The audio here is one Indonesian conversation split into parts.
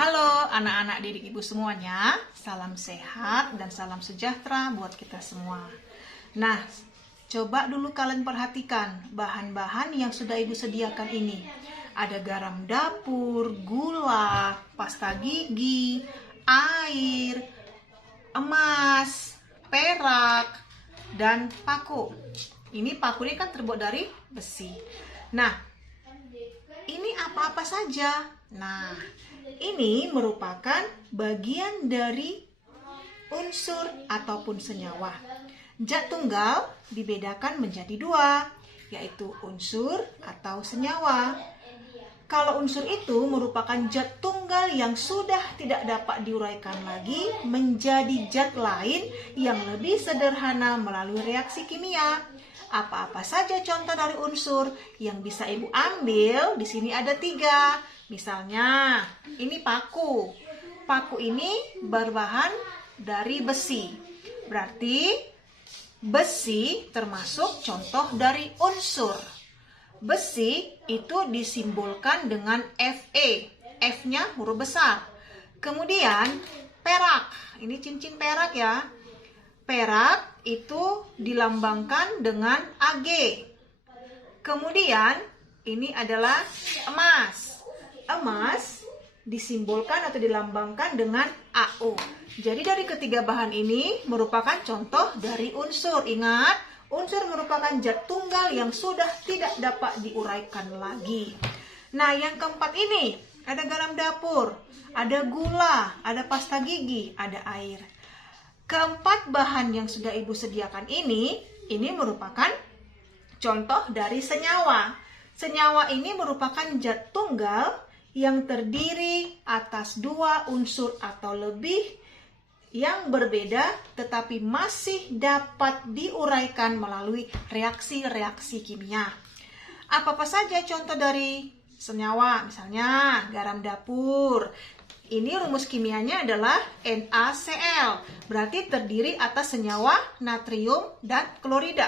Halo anak-anak didik ibu semuanya, salam sehat dan salam sejahtera buat kita semua. Nah, coba dulu kalian perhatikan bahan-bahan yang sudah ibu sediakan ini. Ada garam dapur, gula, pasta gigi, air, emas, perak, dan paku. Ini paku ini kan terbuat dari besi. Nah, ini apa-apa saja. Nah, ini merupakan bagian dari unsur ataupun senyawa. Zat tunggal dibedakan menjadi dua, yaitu unsur atau senyawa. Kalau unsur itu merupakan zat tunggal yang sudah tidak dapat diuraikan lagi menjadi zat lain yang lebih sederhana melalui reaksi kimia. Apa-apa saja contoh dari unsur yang bisa ibu ambil? Di sini ada 3. Misalnya, ini paku. Paku ini berbahan dari besi. Berarti besi termasuk contoh dari unsur. Besi itu disimbolkan dengan Fe. F-nya huruf besar. Kemudian perak. Ini cincin perak ya. Perak itu dilambangkan dengan Ag. Kemudian ini adalah emas. Emas disimbolkan atau dilambangkan dengan AU. Jadi dari ketiga bahan ini merupakan contoh dari unsur. Ingat, unsur merupakan zat tunggal yang sudah tidak dapat diuraikan lagi. Nah, yang keempat ini ada garam dapur, ada gula, ada pasta gigi, ada air. Keempat bahan yang sudah ibu sediakan ini merupakan contoh dari senyawa. Senyawa ini merupakan zat tunggal yang terdiri atas 2 unsur atau lebih yang berbeda tetapi masih dapat diuraikan melalui reaksi-reaksi kimia. Apa-apa saja contoh dari senyawa? Misalnya garam dapur. Ini rumus kimianya adalah NaCl, berarti terdiri atas senyawa natrium dan klorida.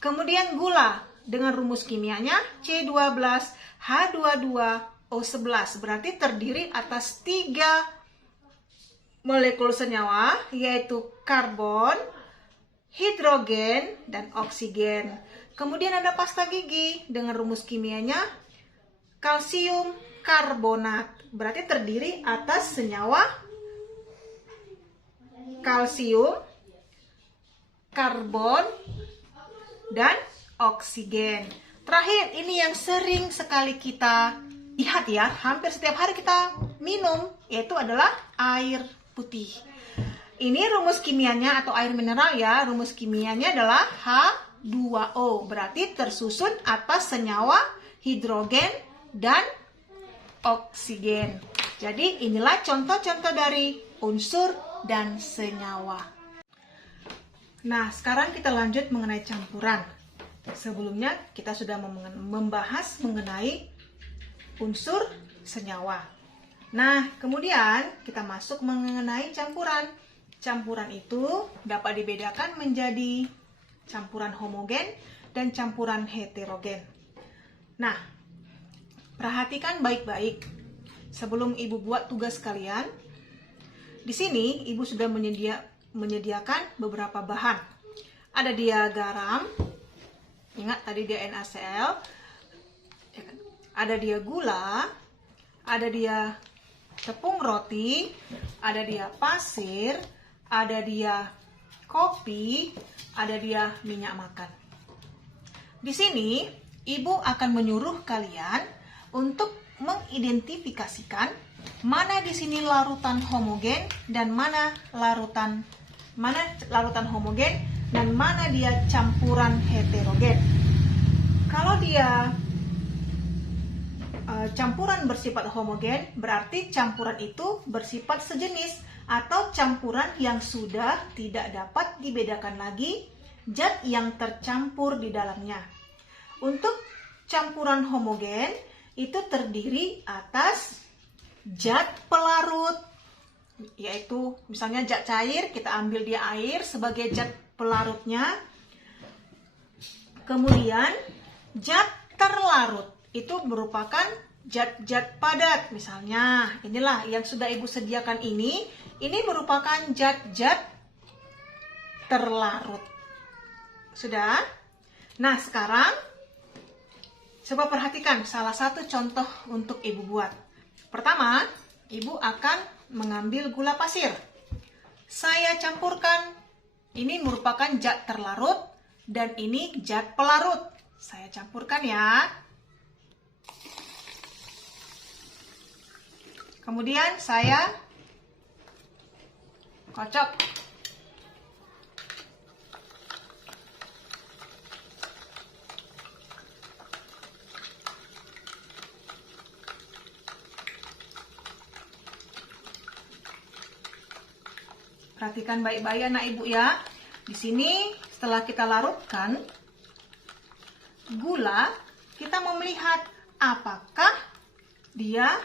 Kemudian gula dengan rumus kimianya C12H22O11, berarti terdiri atas 3 molekul senyawa, yaitu karbon, hidrogen, dan oksigen. Kemudian ada pasta gigi dengan rumus kimianya kalsium karbonat, berarti terdiri atas senyawa kalsium, karbon, dan oksigen. Terakhir, ini yang sering sekali kita lihat ya, hampir setiap hari kita minum, yaitu adalah air putih. Ini rumus kimianya atau air mineral ya, rumus kimianya adalah H2O, berarti tersusun atas senyawa hidrogen dan oksigen. Jadi inilah contoh-contoh dari unsur dan senyawa. Nah, sekarang kita lanjut mengenai campuran. Sebelumnya kita sudah membahas mengenai unsur senyawa. Nah, kemudian kita masuk mengenai campuran. Campuran itu dapat dibedakan menjadi campuran homogen dan campuran heterogen. Nah, perhatikan baik-baik sebelum ibu buat tugas kalian. Di sini ibu sudah menyediakan beberapa bahan. Ada dia garam, ingat tadi dia NaCl. Ada dia gula, ada dia tepung roti, ada dia pasir, ada dia kopi, ada dia minyak makan. Di sini ibu akan menyuruh kalian untuk mengidentifikasikan mana di sini larutan homogen dan mana larutan homogen dan mana dia campuran heterogen. Kalau dia campuran bersifat homogen, berarti campuran itu bersifat sejenis atau campuran yang sudah tidak dapat dibedakan lagi zat yang tercampur di dalamnya. Untuk campuran homogen itu terdiri atas zat pelarut, yaitu misalnya zat cair, kita ambil dia air sebagai zat pelarutnya. Kemudian zat terlarut itu merupakan zat-zat padat. Misalnya, inilah yang sudah Ibu sediakan ini merupakan zat-zat terlarut. Sudah? Nah, sekarang coba perhatikan salah satu contoh untuk Ibu buat. Pertama, Ibu akan mengambil gula pasir. Saya campurkan, ini merupakan zat terlarut dan ini zat pelarut. Saya campurkan ya. Kemudian saya kocok. Perhatikan baik-baik anak ibu ya. Di sini setelah kita larutkan gula, kita mau melihat apakah dia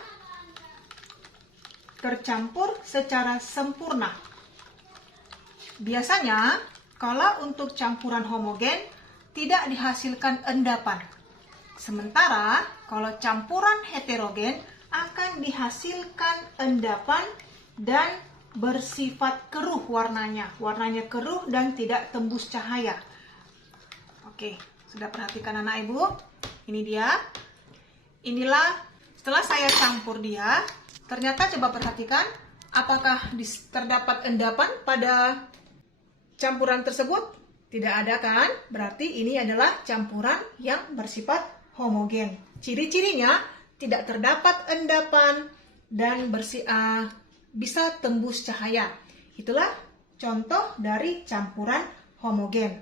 tercampur secara sempurna. Biasanya, kalau untuk campuran homogen tidak dihasilkan endapan. Sementara, kalau campuran heterogen akan dihasilkan endapan dan bersifat keruh warnanya. Warnanya keruh dan tidak tembus cahaya. Oke, sudah perhatikan anak ibu? Ini dia. Inilah setelah saya campur dia. Ternyata coba perhatikan, apakah terdapat endapan pada campuran tersebut? Tidak ada kan? Berarti ini adalah campuran yang bersifat homogen. Ciri-cirinya tidak terdapat endapan dan bisa tembus cahaya. Itulah contoh dari campuran homogen.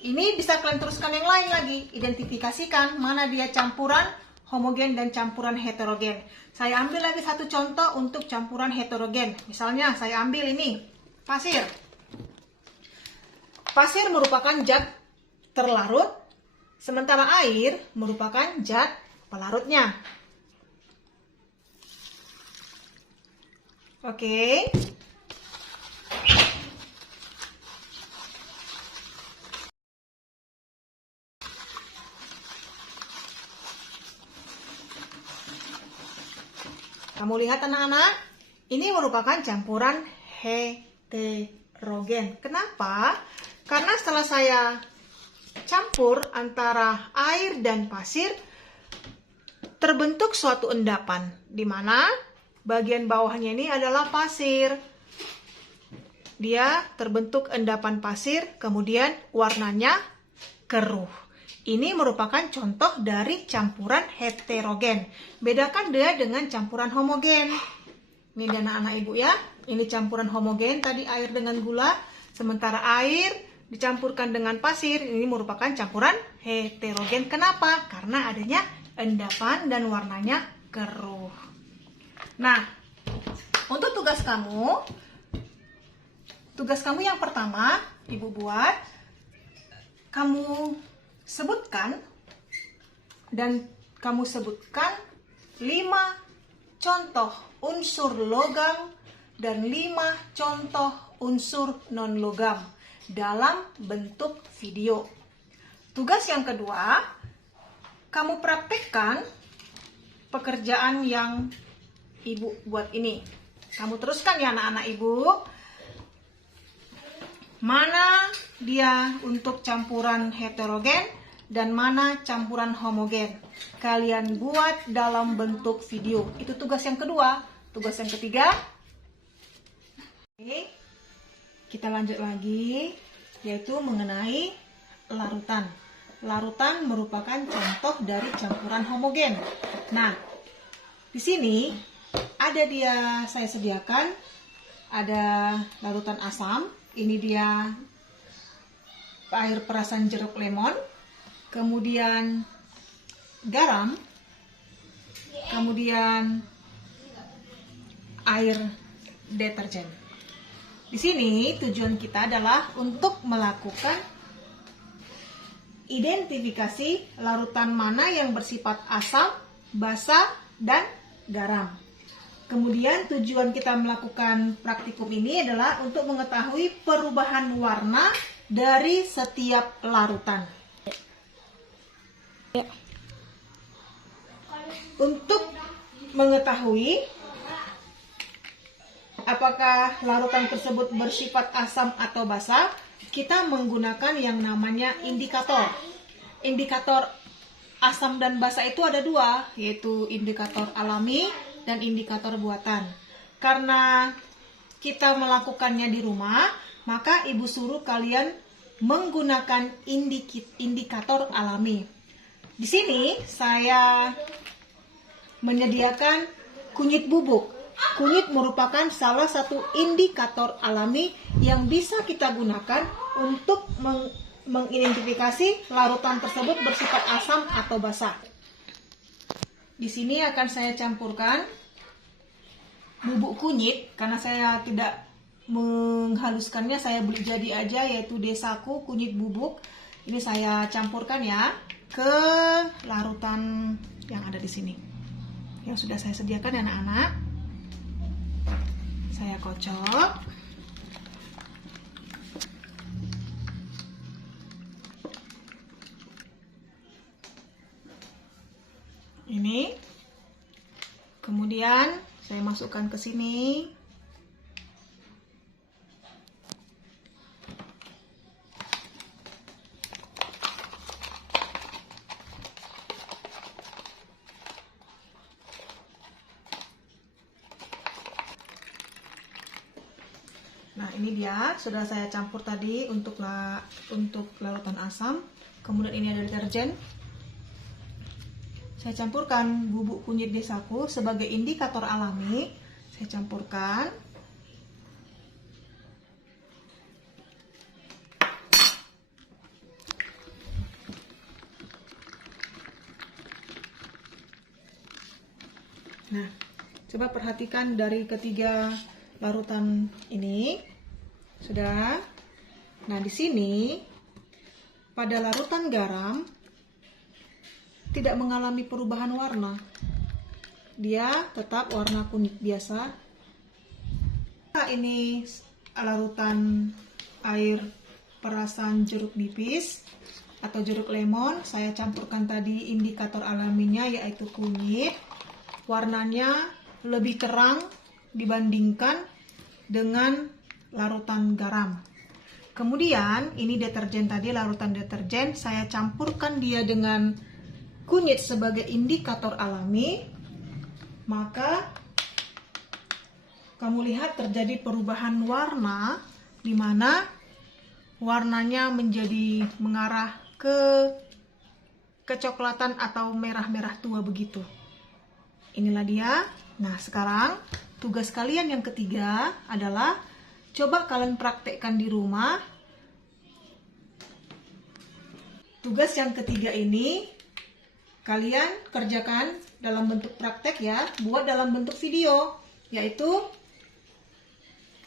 Ini bisa kalian teruskan yang lain lagi. Identifikasikan mana dia campuran homogen dan campuran heterogen. Saya ambil lagi satu contoh untuk campuran heterogen. Misalnya saya ambil ini, pasir. Pasir merupakan zat terlarut, sementara air merupakan zat pelarutnya. Oke. Kamu lihat anak-anak, ini merupakan campuran heterogen. Kenapa? Karena setelah saya campur antara air dan pasir, terbentuk suatu endapan, di mana bagian bawahnya ini adalah pasir. Dia terbentuk endapan pasir, kemudian warnanya keruh. Ini merupakan contoh dari campuran heterogen. Bedakan dia dengan campuran homogen. Ini anak-anak ibu ya. Ini campuran homogen, tadi air dengan gula. Sementara air dicampurkan dengan pasir, ini merupakan campuran heterogen. Kenapa? Karena adanya endapan dan warnanya keruh. Nah, untuk tugas kamu yang pertama, ibu buat, kamu sebutkan 5 contoh unsur logam dan 5 contoh unsur non-logam dalam bentuk video. Tugas yang kedua, kamu praktekkan pekerjaan yang ibu buat ini. Kamu teruskan ya anak-anak ibu. Mana dia untuk campuran heterogen dan mana campuran homogen. Kalian buat dalam bentuk video. Itu tugas yang kedua. Tugas yang ketiga. Oke, kita lanjut lagi, yaitu mengenai larutan. Larutan merupakan contoh dari campuran homogen. Nah, di sini saya sediakan ada larutan asam. Ini dia air perasan jeruk lemon, kemudian garam, kemudian air deterjen. Di sini tujuan kita adalah untuk melakukan identifikasi larutan mana yang bersifat asam, basa, dan garam. Kemudian tujuan kita melakukan praktikum ini adalah untuk mengetahui perubahan warna dari setiap larutan. Untuk mengetahui apakah larutan tersebut bersifat asam atau basa, kita menggunakan yang namanya indikator. Indikator asam dan basa itu ada dua, yaitu indikator alami dan indikator buatan. Karena kita melakukannya di rumah, maka ibu suruh kalian menggunakan indikator alami. Di sini saya menyediakan kunyit bubuk. Kunyit merupakan salah satu indikator alami yang bisa kita gunakan untuk mengidentifikasi larutan tersebut bersifat asam atau basa. Di sini akan saya campurkan bubuk kunyit, karena saya tidak menghaluskannya, saya beli jadi aja, yaitu Desaku kunyit bubuk. Ini saya campurkan ya ke larutan yang ada di sini, yang sudah saya sediakan anak-anak. Saya kocok. Ini. Kemudian saya masukkan ke sini. Nah, ini dia sudah saya campur tadi untuk larutan asam. Kemudian ini ada deterjen. Saya campurkan bubuk kunyit Desaku sebagai indikator alami. Saya campurkan. Nah, coba perhatikan dari ketiga larutan ini. Sudah. Nah, di sini pada larutan garam tidak mengalami perubahan warna. Dia tetap warna kunyit biasa. Nah, ini larutan air perasan jeruk nipis atau jeruk lemon. Saya campurkan tadi indikator alaminya yaitu kunyit. Warnanya lebih terang dibandingkan dengan larutan garam. Kemudian ini deterjen tadi, larutan deterjen, saya campurkan dia dengan kunyit sebagai indikator alami. Maka kamu lihat terjadi perubahan warna, di mana warnanya menjadi mengarah ke kecoklatan atau merah-merah tua begitu. Inilah dia. Nah, sekarang tugas kalian yang ketiga adalah coba kalian praktekkan di rumah. Tugas yang ketiga ini kalian kerjakan dalam bentuk praktek ya, buat dalam bentuk video, yaitu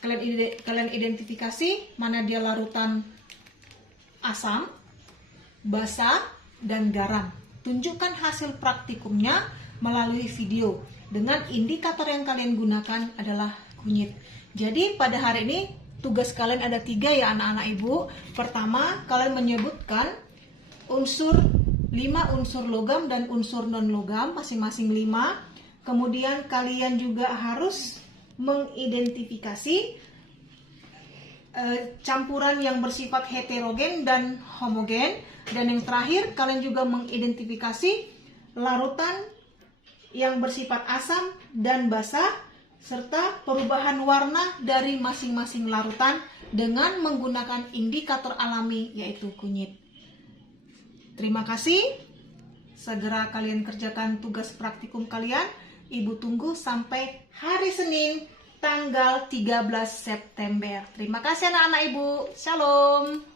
kalian identifikasi mana dia larutan asam, basa, dan garam. Tunjukkan hasil praktikumnya melalui video. Dengan indikator yang kalian gunakan adalah kunyit. Jadi pada hari ini tugas kalian ada 3 ya anak-anak ibu. Pertama, kalian menyebutkan 5 unsur logam dan unsur non-logam, masing-masing 5. Kemudian kalian juga harus mengidentifikasi campuran yang bersifat heterogen dan homogen. Dan yang terakhir, kalian juga mengidentifikasi larutan yang bersifat asam dan basa, serta perubahan warna dari masing-masing larutan dengan menggunakan indikator alami yaitu kunyit. Terima kasih. Segera kalian kerjakan tugas praktikum kalian. Ibu tunggu sampai hari Senin tanggal 13 September. Terima kasih anak-anak ibu. Shalom.